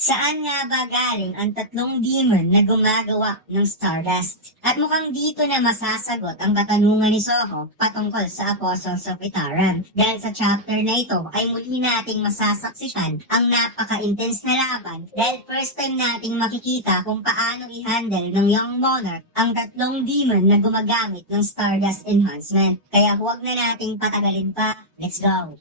Saan nga ba galing ang tatlong demon na gumagawa ng Stardust? At mukhang dito na masasagot ang katanungan ni Soho patungkol sa Apostles of Itaran. Dahil sa chapter na ito ay muli nating masasaksihan ang napaka-intense na laban dahil first time nating makikita kung paano i-handle ng Young Monarch ang tatlong demon na gumagamit ng Stardust Enhancement. Kaya huwag na nating patagalin pa. Let's go!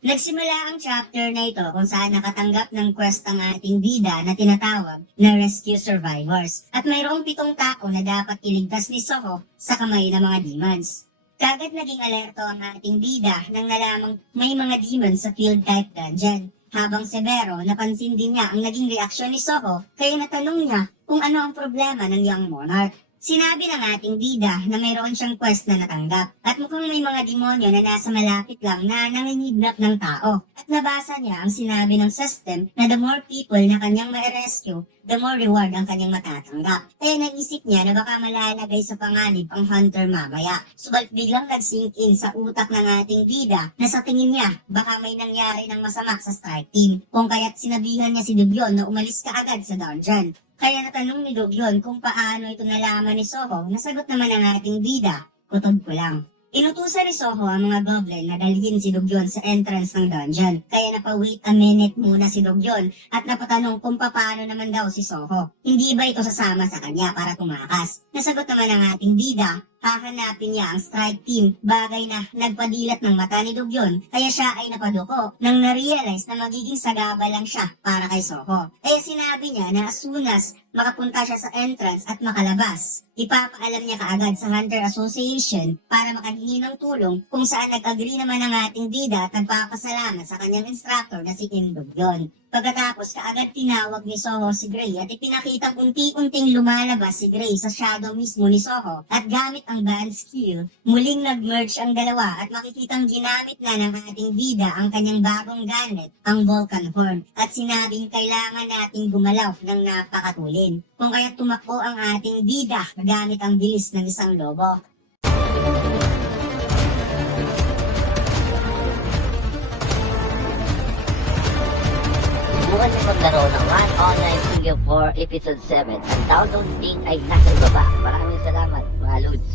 Nagsimula ang chapter na ito kung saan nakatanggap ng quest ang ating bida na tinatawag na Rescue Survivors at mayroong 7 tao na dapat iligtas ni Soho sa kamay ng mga demons. Kagad naging alerto ang ating bida nang nalamang may mga demons sa field type dungeon. Habang severo, napansin din niya ang naging reaksyon ni Soho kaya natanong niya kung ano ang problema ng Young Monarch. Sinabi ng ating bida na mayroon siyang quest na natanggap at mukhang may mga demonyo na nasa malapit lang na nanginidnap ng tao. At nabasa niya ang sinabi ng system na the more people na kanyang ma-rescue, the more reward ang kanyang matatanggap. Kaya naisip niya na baka malalagay sa panganib ang hunter mamaya. Subalit biglang nag-sink in sa utak ng ating bida na sa tingin niya baka may nangyari ng masama sa strike team. Kung kaya't sinabihan niya si Dugyon na umalis ka agad sa dungeon. Kaya natanong ni Dugyon kung paano ito nalaman ni Soho, nasagot naman ang ating bida, kutob ko lang. Inutusan ni Soho ang mga goblin na dalhin si Dugyon sa entrance ng dungeon. Kaya napawait a minute muna si Dugyon at napatanong kung paano naman daw si Soho. Hindi ba ito sasama sa kanya para tumakas? Nasagot naman ang ating bida, hahanapin niya ang strike team, bagay na nagpadilat ng mata ni Dugyon, kaya siya ay napaduko nang na-realize na magiging sagaba lang siya para kay Soho. Kaya sinabi niya na as soon as makapunta siya sa entrance at makalabas, ipapaalam niya kaagad sa Hunter Association para makahingi ng tulong kung saan nag-agree naman ang ating bida at nagpapasalamat sa kanyang instructor na si Kim Dugyon. Pagkatapos kaagad tinawag ni Soho si Gray at ipinakitang unti-unting lumalabas si Gray sa shadow mismo ni Soho at gamit ang band skill, muling nag-merge ang dalawa at makikitang ginamit na ng ating bida ang kanyang bagong gamit, ang Vulcan Horn, at sinabing kailangan nating gumalaw ng napakatulin. Kung kaya tumakbo ang ating bida gamit ang bilis ng isang lobo. Subukan niyo maglaro ng One Online Studio 4 Episode 7. Ang download link ay nasa baba. Maraming salamat, mga Lods.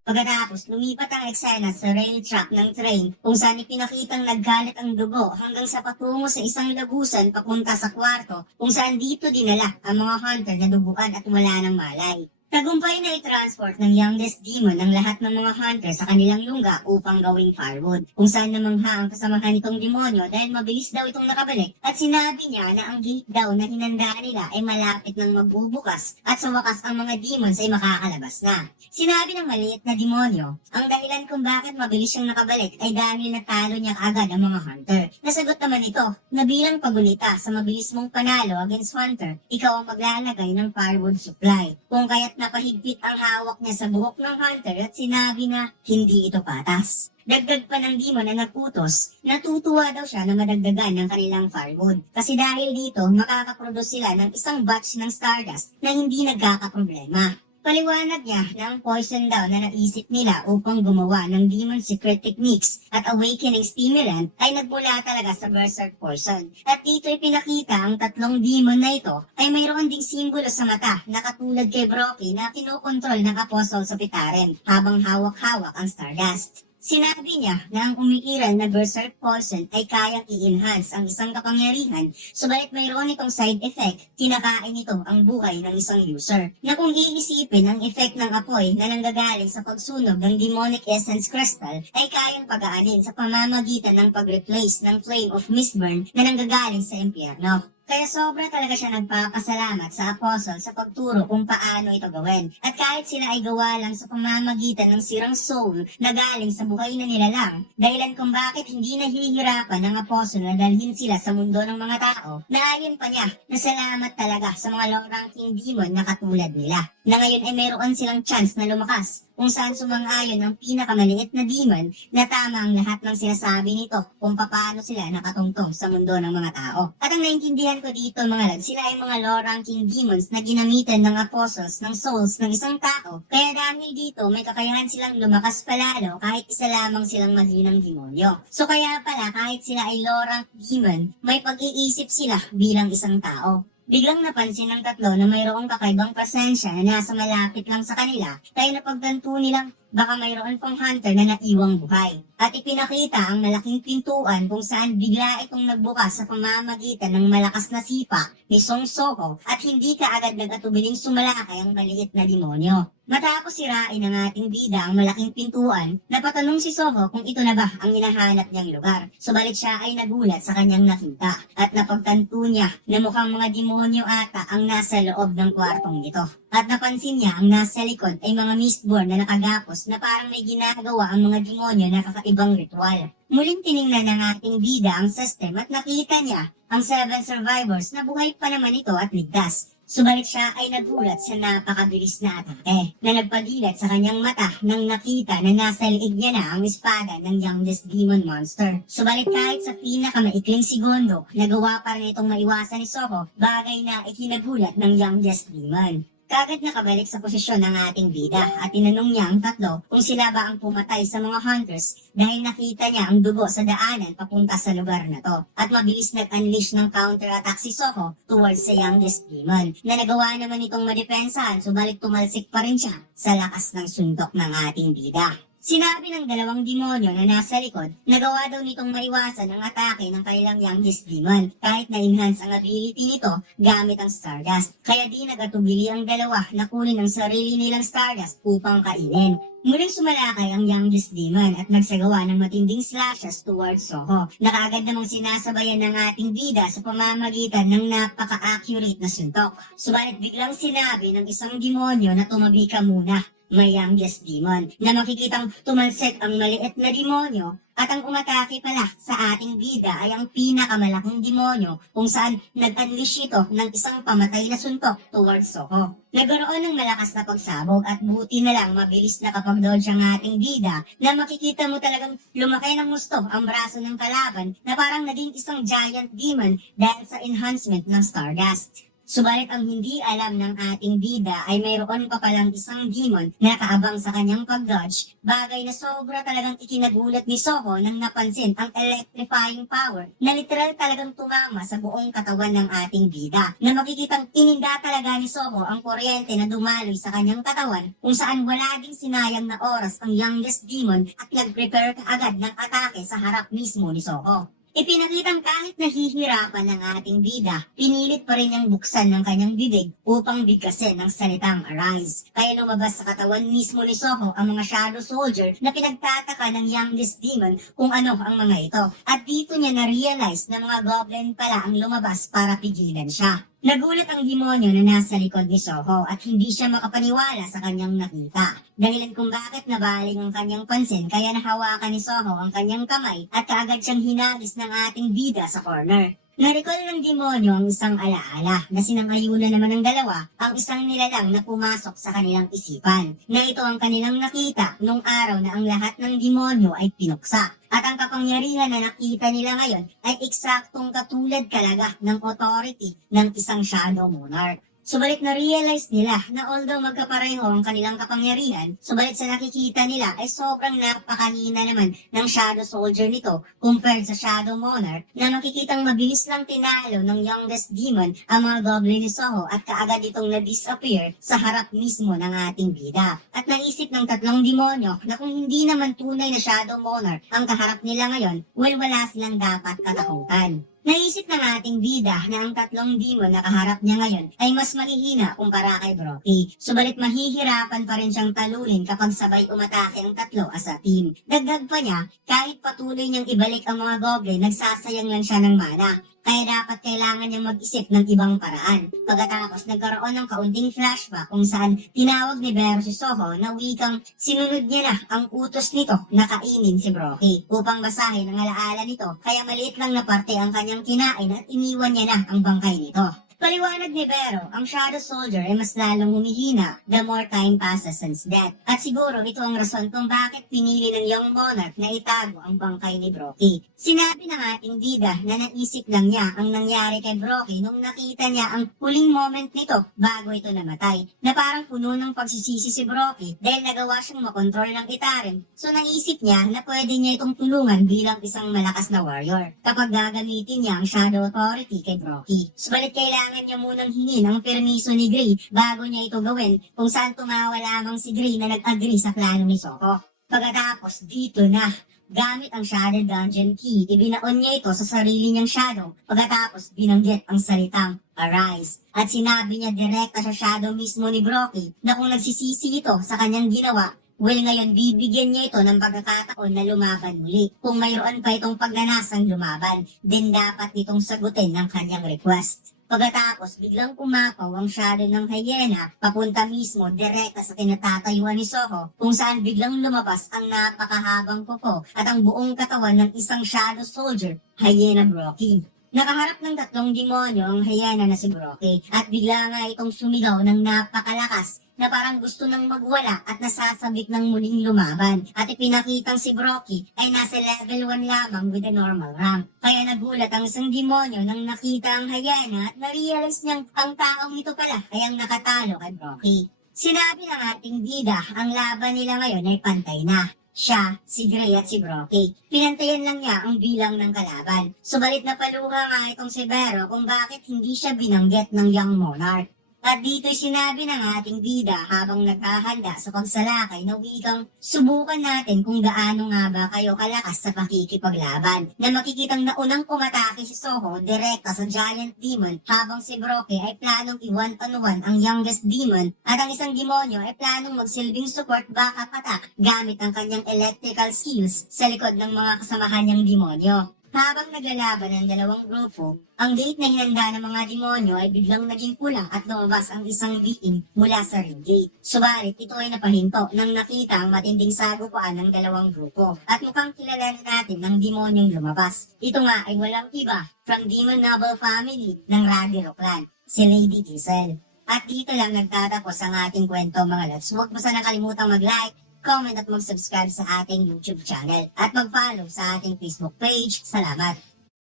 Pagkatapos, lumipat ang eksena sa rail track ng train kung saan ipinakitang nagkalat ang dugo hanggang sa patungo sa isang lagusan papunta sa kwarto kung saan dito dinala ang mga hunter na duguan at wala ng malay. Tagumpay na i-transport ng youngest demon ang lahat ng mga hunter sa kanilang lungga upang gawing firewood. Kung saan namangha ang kasamahan nitong demonyo dahil mabilis daw itong nakabalik at sinabi niya na ang gate daw na hinanda nila ay malapit ng magbubukas at sa wakas ang mga demons ay makakalabas na. Sinabi ng maliit na demonyo, ang dahilan kung bakit mabilis siyang nakabalik ay dahil natalo niya kaagad ang mga hunter. Nasagot naman ito na bilang pagunita sa mabilis mong panalo against hunter, ikaw ang maglalagay ng firewood supply. Kung kaya't napahigpit ang hawak niya sa buhok ng hunter at sinabi na hindi ito patas. Dagdag pa ng demon na nagputos, natutuwa daw siya na madagdagan ng kanilang firewood. Kasi dahil dito, makakaproduce sila ng isang batch ng Stardust na hindi nagkakaproblema. Paliwanag niya na ang poison daw na naisip nila upang gumawa ng demon secret techniques at awakening stimulant ay nagmula talaga sa berserk poison. At dito'y pinakita ang tatlong demon na ito ay mayroon ding simbolo sa mata na katulad kay Brocky na kinokontrol ng Apostles of Itaran habang hawak-hawak ang Stardust. Sinabi niya na ang umiiral na berserk poison ay kayang i-enhance ang isang kapangyarihan, subalit mayroon itong side effect, kinakain ito ang buhay ng isang user. Na kung iisipin ang effect ng apoy na nanggagaling sa pagsunog ng demonic essence crystal ay kayang pagaanin sa pamamagitan ng pag-replace ng flame of Mistburn na nanggagaling sa impyerno. Kaya sobra talaga siya nagpapasalamat sa apostle sa pagturo kung paano ito gawin. At kahit sila ay gawa lang sa pamamagitan ng sirang soul na galing sa buhay na nilalang, dahilan kung bakit hindi nahihirapan ng apostle na dalhin sila sa mundo ng mga tao, naayon pa niya na salamat talaga sa mga low-ranking demon na katulad nila. Na ngayon ay mayroon silang chance na lumakas kung saan sumang-ayon ang pinakamaliit na demon na tama ang lahat ng sinasabi nito kung paano sila nakatungtong sa mundo ng mga tao. At ang naintindihan ko dito mga lads, sila ay mga low-ranking demons na ginamitan ng apostles ng souls ng isang tao. Kaya dahil dito may kakayahan silang lumakas palalo kahit isa lamang silang mahinang demonyo. So kaya pala kahit sila ay low-rank demon, may pag-iisip sila bilang isang tao. Biglang napansin ng tatlo na mayroong kakaibang presensya na nasa malapit lang sa kanila, kaya napagtanto nilang baka mayroon pang hunter na naiwang buhay. At ipinakita ang malaking pintuan kung saan bigla itong nagbukas sa pamamagitan ng malakas na sipa ni Song Soko at hindi kaagad nag-atubiling sumalakay ang maliit na demonyo. Matapos sirain ng ating bida ang malaking pintuan, napatanong si Soko kung ito na ba ang hinahanap niyang lugar. Subalit siya ay nagulat sa kanyang nakita at napagtanto niya na mukhang mga demonyo ata ang nasa loob ng kwartong ito. At napansin niya ang nasa likod ay mga mistborn na nakagapos na parang may ginagawa ang mga demonyo na kakaibang ritual. Muling tiningnan ng ating bida ang system at nakita niya ang 7 survivors na buhay pa naman ito at ligtas. Subalit siya ay nagulat sa napakabilis na atake na nagpagilat sa kanyang mata nang nakita na nasa liig niya na ang espada ng youngest demon monster. Subalit kahit sa pinakamaikling segundo, nagawa pa rin itong maiwasan ni Soko, bagay na ikinagulat ng youngest demon. Kagad nakabalik sa posisyon ng ating bida at tinanong niya ang tatlo kung sila ba ang pumatay sa mga hunters dahil nakita niya ang dugo sa daanan papunta sa lugar na to. At mabilis nag-unleash ng counter-attack si Soko towards sa youngest demon na nagawa naman itong madepensahan subalit tumalsik pa rin siya sa lakas ng suntok ng ating bida. Sinabi ng dalawang demonyo na nasa likod, nagawa daw nitong maiwasan ang atake ng kanilang youngest demon kahit na-enhance ang ability nito gamit ang Stardust. Kaya di nagatubili ang dalawa na kunin ang sarili nilang Stardust upang kainin. Muling sumalakay ang youngest demon at nagsagawa ng matinding slashes towards Soko. Nakaagad namang sinasabayan ng ating bida sa pamamagitan ng napaka-accurate na suntok. Subalit biglang sinabi ng isang demonyo na tumabi ka muna, may youngest demon, na makikitang tumalsik ang maliit na demonyo at ang umatake pala sa ating bida ay ang pinakamalaking demonyo kung saan nag-unleash ito ng isang pamatay na suntok towards Soko. Nagkaroon ng malakas na pagsabog at buti na lang mabilis na kapag-dodge ang ating bida na makikita mo talagang lumaki ng gusto ang braso ng kalaban na parang naging isang giant demon dahil sa enhancement ng Stardust. Subalit ang hindi alam ng ating bida ay mayroon pa palang isang demon na nakaabang sa kanyang pag-dodge, bagay na sobra talagang ikinagulat ni Soko nang napansin ang electrifying power na literal talagang tumama sa buong katawan ng ating bida, na makikitang ininda talaga ni Soko ang kuryente na dumaloy sa kanyang katawan kung saan wala ding sinayang na oras ang youngest demon at nag-prepare kaagad ng atake sa harap mismo ni Soko. Ipinakitang kahit nahihirapan ng ating bida, pinilit pa rin niyang buksan ng kanyang bibig upang bigkasin ng salitang arise. Kaya lumabas sa katawan mismo ni Soko ang mga shadow soldier na pinagtataka ng youngest demon kung ano ang mga ito. At dito niya na-realize na mga goblin pala ang lumabas para pigilan siya. Nagulat ang demonyo na nasa likod ni Soko at hindi siya makapaniwala sa kanyang nakita. Dahilan kung bakit nabaling ang kanyang pansin kaya nahawakan ni Soko ang kanyang kamay at kaagad siyang hinagis ng ating bida sa corner. Narikol ng demonyo ang isang alaala na sinangayunan naman ng dalawa ang isang nilalang na pumasok sa kanilang isipan. Na ito ang kanilang nakita nung araw na ang lahat ng demonyo ay pinuksa. At ang kapangyarihan na nakita nila ngayon ay eksaktong katulad talaga ng authority ng isang Shadow Monarch. Subalit na-realize nila na although magkapareho ang kanilang kapangyarihan, subalit sa nakikita nila ay sobrang napakanina naman ng Shadow Soldier nito compared sa Shadow Monarch na makikitang mabilis lang tinalo ng youngest demon ang mga goblin ni Soko at kaagad itong na-disappear sa harap mismo ng ating bida. At naisip ng tatlong demonyo na kung hindi naman tunay na Shadow Monarch ang kaharap nila ngayon, wala silang dapat katakutan. Naisip ng ating bida na ang tatlong demon na kaharap niya ngayon ay mas mahihina kumpara kay Brockie. Subalit mahihirapan pa rin siyang talunin kapag sabay umatake ang tatlo as a team. Dagdag pa niya, kahit patuloy niyang ibalik ang mga goblin, nagsasayang lang siya ng mana. Kaya dapat kailangan niyang mag-isip ng ibang paraan. Pagkatapos nagkaroon ng kaunting flashback kung saan tinawag ni Bero si Soko na wikang sinunod niya na ang utos nito na kainin si Brockie upang basahin ang alaala nito, kaya maliit lang na parte ang kanyang kinain at iniwan niya na ang bangkay nito. Paliwanag ni Vero, ang Shadow Soldier ay mas lalong humihina the more time passes since death. At siguro ito ang rason kung bakit pinili ng Young Monarch na itago ang bangkay ni Brocky. Sinabi ng ating bida na naisip lang niya ang nangyari kay Brocky nung nakita niya ang huling moment nito bago ito namatay. Na parang puno ng pagsisisi si Brocky dahil nagawa siyang makontrol ng Itarim. So naisip niya na pwede niya itong tulungan bilang isang malakas na warrior kapag gagamitin niya ang Shadow Authority kay Brocky. Subalit kailangan niya munang hingin ang permiso ni Gray bago niya ito gawin kung saan tumawa lamang si Gray na nag-agree sa plano ni Soko. Pagkatapos dito na, gamit ang Shadow Dungeon Key, ibinaon niya ito sa sarili niyang shadow pagkatapos binanggit ang salitang Arise. At sinabi niya direkta sa shadow mismo ni Brocky na kung nagsisisi ito sa kanyang ginawa, ngayon bibigyan niya ito ng pagkakataon na lumaban muli. Kung mayroon pa itong pagnanasang lumaban, din dapat itong sagutin ng kanyang request. Pagkatapos, biglang umapaw ang shadow ng hyena papunta mismo direkta sa kinatatayuan ni Soko kung saan biglang lumabas ang napakahabang kuko at ang buong katawan ng isang shadow soldier, Hyena Brocky. Nakaharap ng tatlong demonyo ang hyena na si Brocky at bigla nga itong sumigaw ng napakalakas na parang gusto nang magwala at nasasabik ng muling lumaban. At ipinakitang si Brocky ay nasa level 1 lamang with a normal rank. Kaya nagulat ang isang demonyo nang nakita ang hyena at narealize niyang ang taong ito pala ay ang nakatalo kay Brocky. Sinabi ng ating bida, ang laban nila ngayon ay pantay na. Siya, si Gray at si Brocky. Pinantayan lang niya ang bilang ng kalaban. Subalit na paluha nga itong si Vero kung bakit hindi siya binanggit ng Young Monarch. At dito'y sinabi ng ating bida habang naghahanda sa pagsalakay na wikang subukan natin kung gaano nga ba kayo kalakas sa pakikipaglaban. Na makikitang naunang umatake si Soho direkta sa Giant Demon habang si Brocky ay planong i-one-on-one ang youngest demon at ang isang demonyo ay planong magsilbing support backup attack gamit ang kanyang electrical skills sa likod ng mga kasamahan niyang demonyo. Habang naglalaban ang dalawang grupo, ang gate na hinanda ng mga demonyo ay biglang naging kulang at lumabas ang isang being mula sa ring gate. Subalit ito ay napahinto nang nakita ang matinding sagupaan ng dalawang grupo at mukhang kilala na natin ng demonyong lumabas. Ito nga ay walang iba from Demon Noble family ng Radiro clan, si Lady Diesel. At dito lang nagtatapos ang ating kwento mga lods. Huwag mo sana kalimutang mag-like, comment at mag-subscribe sa ating YouTube channel at mag-follow sa ating Facebook page. Salamat!